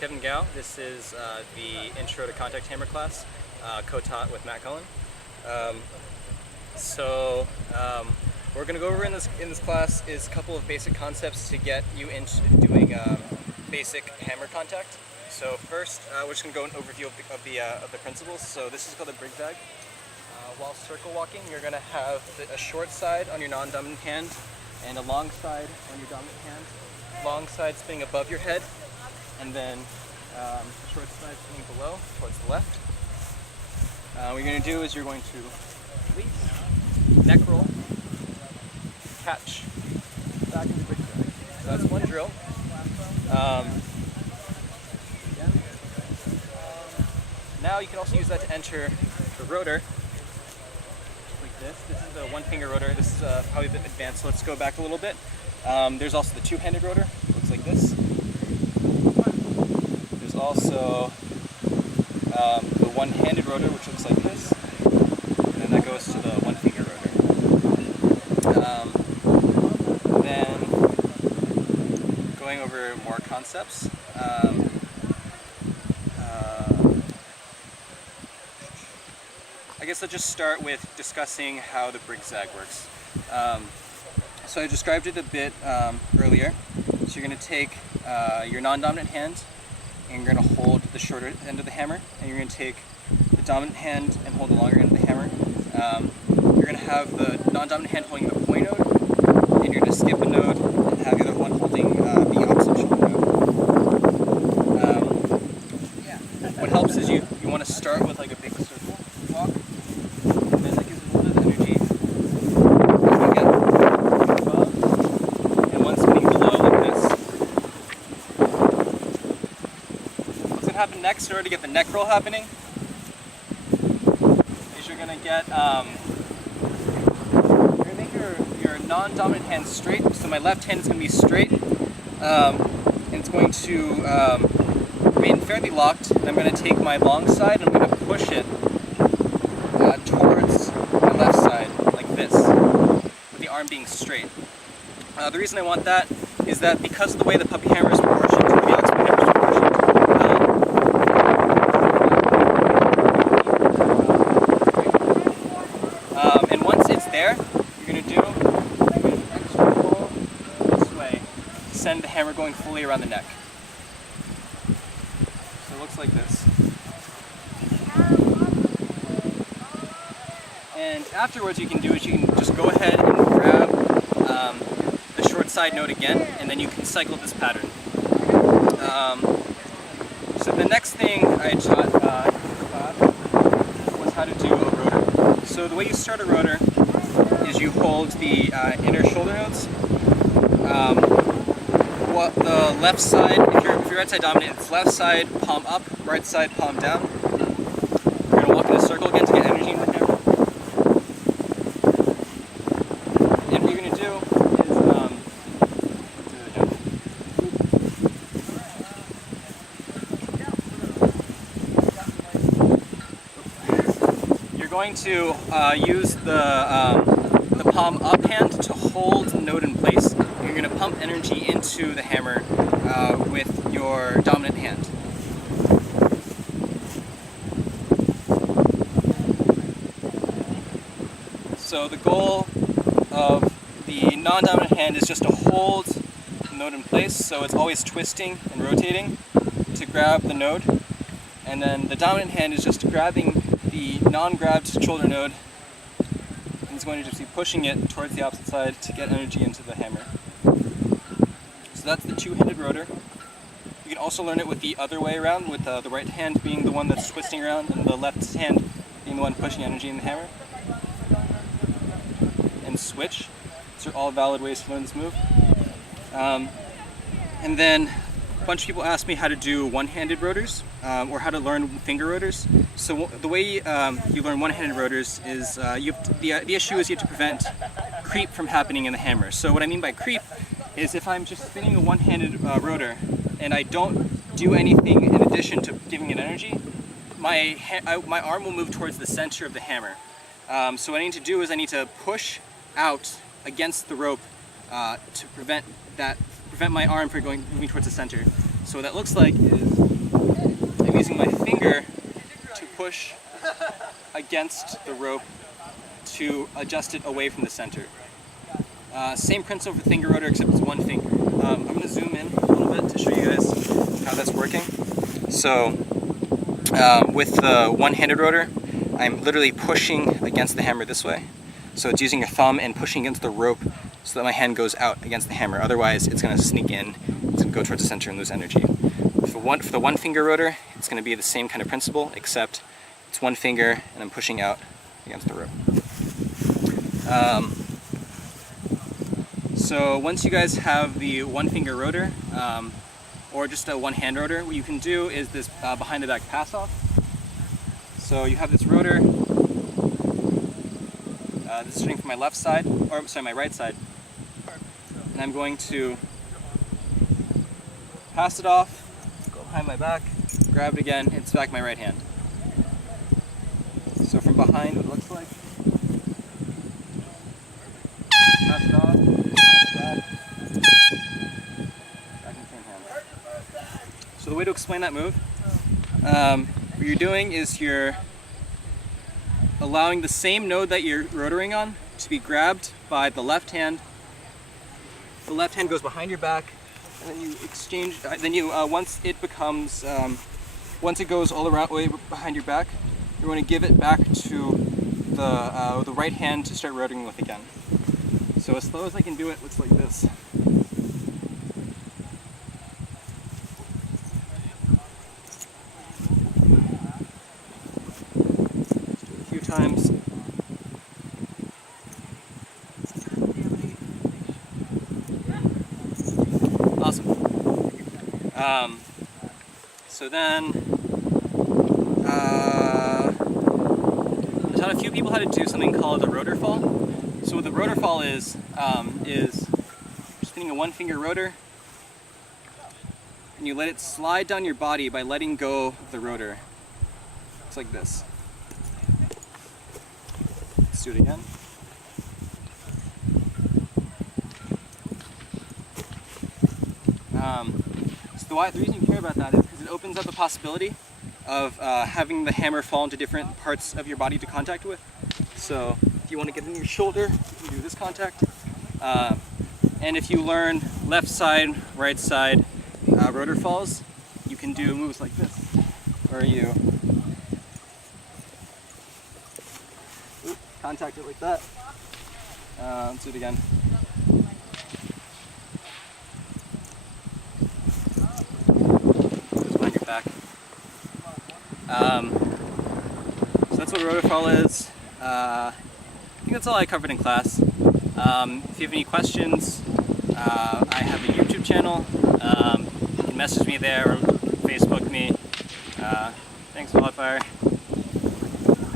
Kevin Gao. This is the Intro to Contact Hammer class, co-taught with Matt Cullen. What we're going to go over in this class is a couple of basic concepts to get you into doing basic hammer contact. So first, we're just going to go an overview of the principles. So this is called a brig bag. While circle walking, you're going to have a short side on your non-dominant hand and a long side on your dominant hand. Long side spinning above your head, and then short side spinning below towards the left. What you're going to do is you're going to release, neck roll, catch, back into brig bag. So that's one drill. Now you can also use that to enter the rotor. This is the one-finger rotor. This is probably a bit advanced, so let's go back a little bit. There's also the two-handed rotor. Looks like this. There's also the one-handed rotor, which looks like this. And then that goes to the one-finger rotor. Then going over more concepts. I guess I'll just start with discussing how the brig zag works. So I described it a bit earlier. So you're going to take your non-dominant hand and you're going to hold the shorter end of the hammer, and you're going to take the dominant hand and hold the longer end of the hammer. You're going to have the non-dominant hand holding the point node, and you're going to skip a node and have the other one holding the opposite shoulder node. What helps is you want to start with like a big circle walk. Happen next, in order to get the neck roll happening, is you're going to get you're going to make your non-dominant hand straight. So my left hand is going to be straight, and it's going to remain fairly locked. And I'm going to take my long side and I'm going to push it towards my left side like this, with the arm being straight. The reason I want that is that because of the way the puppy hammer is proportioned, the oxman hammer is proportioned, and once it's there, you're going to do an extra pull this way to send the hammer going fully around the neck. So it looks like this. And afterwards, you can do is you can just go ahead and grab the short side node again, and then you can cycle this pattern. So the next thing I taught in this class was how to do a rotor. So the way you start a rotor is you hold the inner shoulder nodes. The left side, if you're right side dominant, it's left side palm up, right side palm down. You're going to walk in a circle again to get energy in the hammer. And what you're going to do is you're going to use the palm up hand to hold the node in place. You're going to pump energy into the hammer with your dominant hand. So the goal of the non-dominant hand is just to hold the node in place, so it's always twisting and rotating to grab the node. And then the dominant hand is just grabbing the non-grabbed shoulder node, and it's going to just be pushing it towards the opposite side to get energy into the hammer. So that's the two-handed rotor. You can also learn it with the other way around, with the right hand being the one that's twisting around and the left hand being the one pushing energy in the hammer. And switch. These are all valid ways to learn this move. And then a bunch of people ask me how to do one-handed rotors, or how to learn finger rotors. So the way you learn one-handed rotors is the issue is you have to prevent creep from happening in the hammer. So what I mean by creep is if I'm just spinning a one-handed rotor and I don't do anything in addition to giving it energy, my arm will move towards the center of the hammer. So what I need to do is I need to push out against the rope to prevent my arm from moving towards the center. So what that looks like is I'm using my finger to push against the rope to adjust it away from the center. Same principle for finger rotor, except it's one finger. I'm going to zoom in a little bit to show you guys how that's working. So with the one-handed rotor, I'm literally pushing against the hammer this way. So it's using your thumb and pushing against the rope so that my hand goes out against the hammer. Otherwise, it's going to sneak in, it's going to go towards the center and lose energy. For the one-finger rotor, it's going to be the same kind of principle, except it's one finger and I'm pushing out against the rope. So once you guys have the one-finger rotor, or just a one-hand rotor, what you can do is this behind-the-back pass-off. So you have this rotor. This is starting from my left side, or sorry, my right side, and I'm going to pass it off, go behind my back, grab it again, and it's back my right hand. So from behind, what it looks like. Pass it off, back in the same hand. So the way to explain that move, what you're doing is you're allowing the same node that you're rotoring on to be grabbed by the left hand. The left hand goes behind your back, and then you exchange. Once it becomes, once it goes all around way behind your back, you're going to give it back to the right hand to start rotoring with again. So as slow as I can do it, it's like this. Times. Awesome. So then, I taught a few people how to do something called a rotor fall. So what the rotor fall is spinning a one-finger rotor, and you let it slide down your body by letting go of the rotor. It's like this. Let's do it again. So the reason you care about that is because it opens up the possibility of having the hammer fall into different parts of your body to contact with. So if you want to get in your shoulder, you can do this contact. And if you learn left side, right side rotor falls, you can do moves like this, where you contact it like that. Let's do it again. Just behind your back. So that's what rotor fall is. I think that's all I covered in class. If you have any questions, I have a YouTube channel. You can message me there or Facebook me. Thanks, Wildfire.